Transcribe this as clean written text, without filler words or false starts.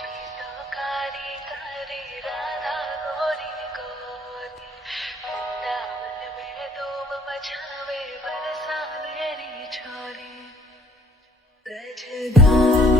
कारी कारी राधा गोरी गोरी वृंदावन में धूम मचावे बरसा मेरी छोरी सजना।